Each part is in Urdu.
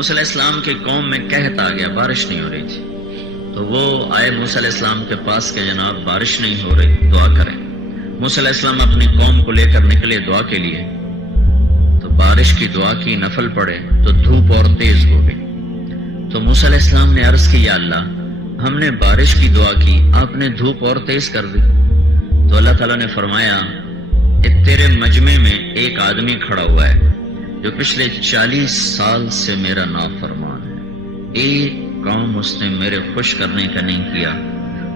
موسیٰ علیہ السلام کی قوم میں قحط آ گیا، بارش نہیں ہو رہی تھی، تو وہ آئے موسیٰ علیہ السلام کے پاس کہ جناب بارش نہیں ہو رہی، دعا کریں۔ موسیٰ علیہ السلام اپنی قوم کو لے کر نکلے دعا کے لیے، تو بارش کی دعا کی، نفل پڑے تو دھوپ اور تیز ہو گئی۔ تو موسیٰ علیہ السلام نے عرض کی، یا اللہ ہم نے بارش کی دعا کی، آپ نے دھوپ اور تیز کر دی۔ تو اللہ تعالیٰ نے فرمایا کہ تیرے مجمع میں ایک آدمی کھڑا ہوا ہے جو پچھلے 40 سال سے میرا نافرمان ہے، ایک کام اس نے میرے خوش کرنے کا نہیں کیا،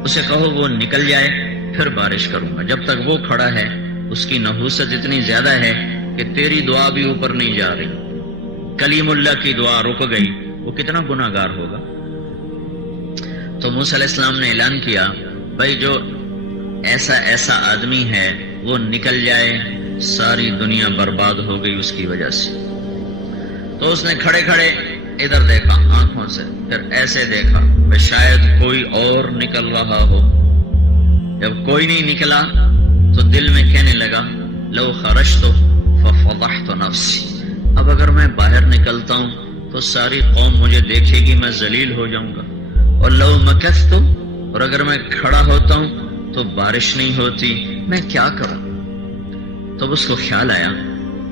اسے کہو وہ نکل جائے پھر بارش کروں گا۔ جب تک وہ کھڑا ہے اس کی نحوست اتنی زیادہ ہے کہ تیری دعا بھی اوپر نہیں جا رہی، کلیم اللہ کی دعا رک گئی، وہ کتنا گناہ گار ہوگا۔ تو موسیٰ علیہ السلام نے اعلان کیا، بھائی جو ایسا آدمی ہے وہ نکل جائے، ساری دنیا برباد ہو گئی اس کی وجہ سے۔ تو اس نے کھڑے کھڑے ادھر دیکھا آنکھوں سے، پھر ایسے دیکھا کہ شاید کوئی اور نکل رہا ہو۔ جب کوئی نہیں نکلا تو دل میں کہنے لگا لو خرجت ففضحت نفسی، اب اگر میں باہر نکلتا ہوں تو ساری قوم مجھے دیکھے گی، میں ذلیل ہو جاؤں گا، اور لو مکثت، اور اگر میں کھڑا ہوتا ہوں تو بارش نہیں ہوتی، میں کیا کروں؟ تب اس کو خیال آیا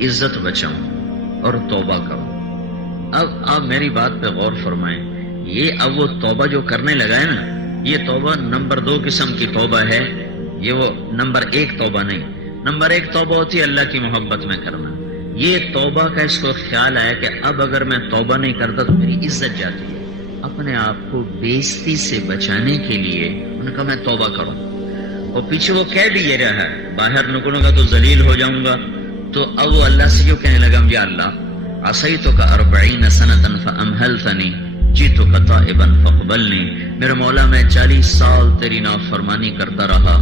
عزت بچاؤں اور توبہ کروں۔ اب آپ میری بات پہ غور فرمائیں، یہ اب وہ توبہ جو کرنے لگا ہے نا، یہ توبہ نمبر 2 قسم کی توبہ ہے، یہ وہ نمبر 1 توبہ نہیں۔ نمبر 1 توبہ ہوتی ہے اللہ کی محبت میں کرنا، یہ توبہ کا اس کو خیال آیا کہ اب اگر میں توبہ نہیں کرتا تو میری عزت جاتی ہے۔ اپنے آپ کو بےعزتی سے بچانے کے لیے انہوں نے کہا میں توبہ کروں، اور پیچھے وہ کہہ بھی یہ رہا ہے باہر نکلوں گا تو ذلیل ہو جاؤں گا۔ تو اب وہ اللہ سے جو کہنے لگا، یا اللہ عصیتک 40 سنۃ فامہلتنی جئتک تائبا فاقبلنی، میرے مولا میں 40 سال تیری نافرمانی کرتا رہا،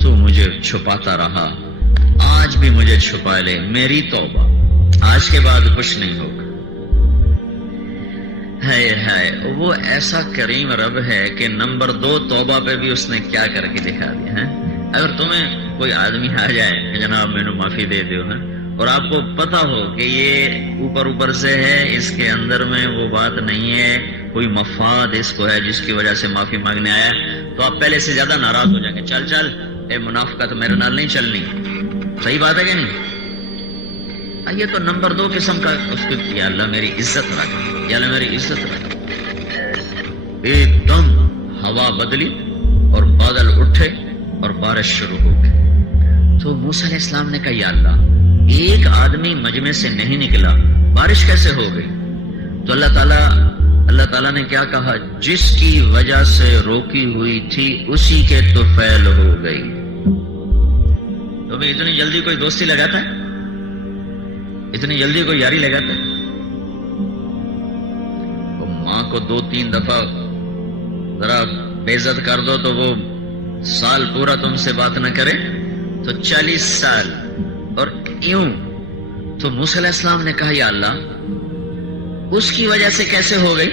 تو مجھے چھپاتا رہا، آج بھی مجھے چھپا لے، میری توبہ، آج کے بعد کچھ نہیں ہوگا۔ ہے وہ ایسا کریم رب ہے کہ نمبر 2 توبہ پہ بھی اس نے کیا کر کے دکھا دیا ہے۔ اگر تمہیں کوئی آدمی آ جائے کہ جناب میں نے معافی دے دیو ہے، اور آپ کو پتا ہو کہ یہ اوپر سے ہے، اس کے اندر میں وہ بات نہیں ہے، کوئی مفاد اس کو ہے جس کی وجہ سے معافی مانگنے آیا، تو آپ پہلے سے زیادہ ناراض ہو جائیں گے، چل اے منافقت میرے نال نہیں چلنی۔ صحیح بات ہے کہ نہیں؟ یہ تو نمبر 2 قسم کا اس کو، یا اللہ میری عزت رکھ، یا اللہ میری عزت رکھ۔ ایک دم ہوا بدلی اور بادل اٹھے اور بارش شروع ہو گئی۔ تو موسیٰ علیہ السلام نے کہا، یا اللہ ایک آدمی مجمع سے نہیں نکلا، بارش کیسے ہو گئی؟ تو اللہ تعالیٰ نے کیا کہا، جس کی وجہ سے روکی ہوئی تھی اسی کے طفیل ہو گئی۔ تو بھی اتنی جلدی کوئی دوستی لگاتا ہے؟ اتنی جلدی کوئی یاری لگاتا ہے؟ وہ ماں کو 2-3 دفعہ ذرا بے عزت کر دو تو وہ سال پورا تم سے بات نہ کرے، تو 40 سال اور یوں۔ تو موسیٰ علیہ السلام نے کہا، یا اللہ اس کی وجہ سے کیسے ہو گئی؟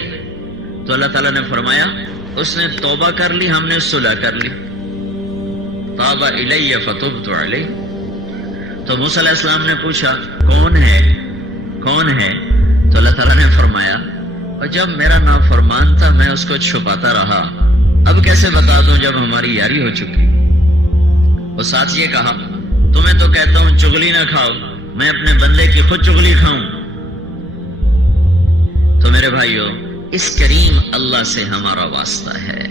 تو اللہ تعالیٰ نے فرمایا اس نے توبہ کر لی، ہم نے صلح کر لی، تاب الی فتبت علیہ۔ تو موسیٰ علیہ السلام نے پوچھا کون ہے؟ تو اللہ تعالیٰ نے فرمایا، اور جب میرا نافرمان تھا میں اس کو چھپاتا رہا، اب کیسے بتا دوں جب ہماری یاری ہو چکی۔ اور ساتھ یہ کہا، تمہیں تو کہتا ہوں چغلی نہ کھاؤ، میں اپنے بندے کی خود چغلی کھاؤں۔ تو میرے بھائیو، اس کریم اللہ سے ہمارا واسطہ ہے،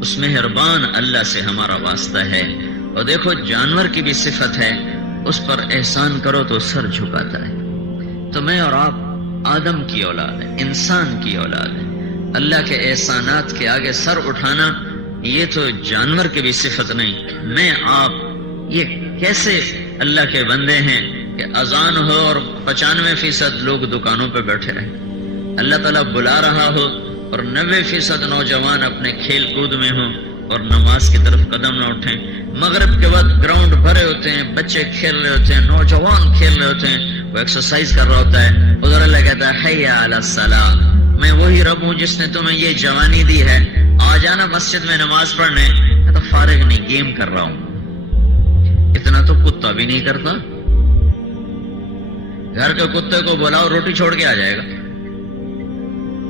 اس مہربان اللہ سے ہمارا واسطہ ہے۔ اور دیکھو جانور کی بھی صفت ہے، اس پر احسان کرو تو سر جھکاتا ہے۔ تو میں اور آپ آدم کی اولاد ہے، انسان کی اولاد ہے، اللہ کے احسانات کے آگے سر اٹھانا یہ تو جانور کی بھی صفت نہیں۔ میں آپ یہ کیسے اللہ کے بندے ہیں کہ اذان ہو اور 95% لوگ دکانوں پہ بیٹھے رہیں، اللہ تعالیٰ بلا رہا ہو اور 90% نوجوان اپنے کھیل کود میں ہوں اور نماز کی طرف قدم نہ اٹھیں۔ مغرب کے بعد گراؤنڈ بھرے ہوتے ہیں، بچے کھیل رہے ہوتے ہیں، نوجوان کھیل رہے ہوتے ہیں، وہ ایکسرسائز کر رہا ہوتا ہے، ادھر اللہ کہتا ہے حی علی الصلاۃ، میں وہی رب ہوں جس نے تمہیں یہ جوانی دی ہے، آ جانا مسجد میں نماز پڑھنے۔ میں تو فارغ نہیں، گیم کر رہا ہوں۔ اتنا تو کتا بھی نہیں کرتا، گھر کے کتے کو بلاؤ روٹی چھوڑ کے آ جائے گا،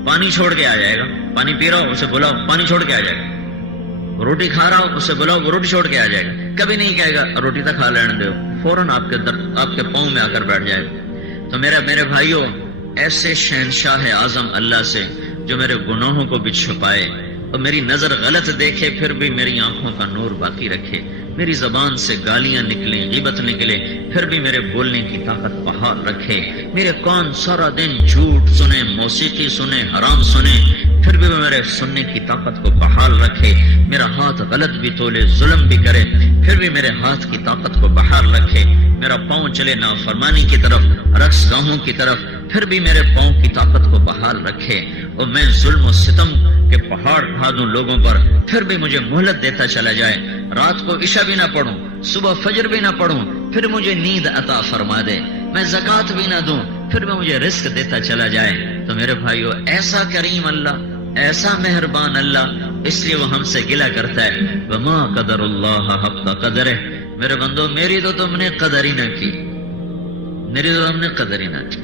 پانی چھوڑ کے آ جائے گا، پانی پی رہا ہو اسے بلاؤ پانی چھوڑ کے آ جائے گا، روٹی کھا رہا ہو اسے بلاؤ وہ روٹی چھوڑ کے آ جائے گا، کبھی نہیں کہے گا روٹی تو کھا لینے دو، فوراً آپ کے پاؤں میں آ کر بیٹھ جائے گا۔ تو میرے بھائیوں، ایسے شہنشاہ اعظم اللہ سے جو میرے گناہوں کو بھی چھپائے اور میری نظر غلط دیکھے پھر بھی میری آنکھوں کا نور باقی رکھے، میری زبان سے گالیاں نکلیں، غیبت نکلے پھر بھی میرے بولنے کی طاقت بحال رکھے، میرے کان سارا دن جھوٹ سنے، موسیقی سنے، حرام سنے پھر بھی وہ میرے سننے کی طاقت کو بحال رکھے، میرا ہاتھ غلط بھی تولے، ظلم بھی کرے پھر بھی میرے ہاتھ کی طاقت کو بحال رکھے، میرا پاؤں چلے نافرمانی کی طرف، رقص گاہوں کی طرف پھر بھی میرے پاؤں کی طاقت کو بحال رکھے، اور میں ظلم و ستم کے پہاڑ ڈھا دوں لوگوں پر پھر بھی مجھے مہلت دیتا چلا جائے، رات کو عشاء بھی نہ پڑھوں، صبح فجر بھی نہ پڑھوں پھر مجھے نیند عطا فرما دے، میں زکوٰۃ بھی نہ دوں پھر بھی مجھے رزق دیتا چلا جائے۔ تو میرے بھائیو، ایسا کریم اللہ، ایسا مہربان اللہ، اس لیے وہ ہم سے گلہ کرتا ہے، وما قدر اللہ حق قدرہ، میرے بندو میری تو تم نے قدر ہی نہ کی، میری تو ہم نے قدر ہی نہ کی۔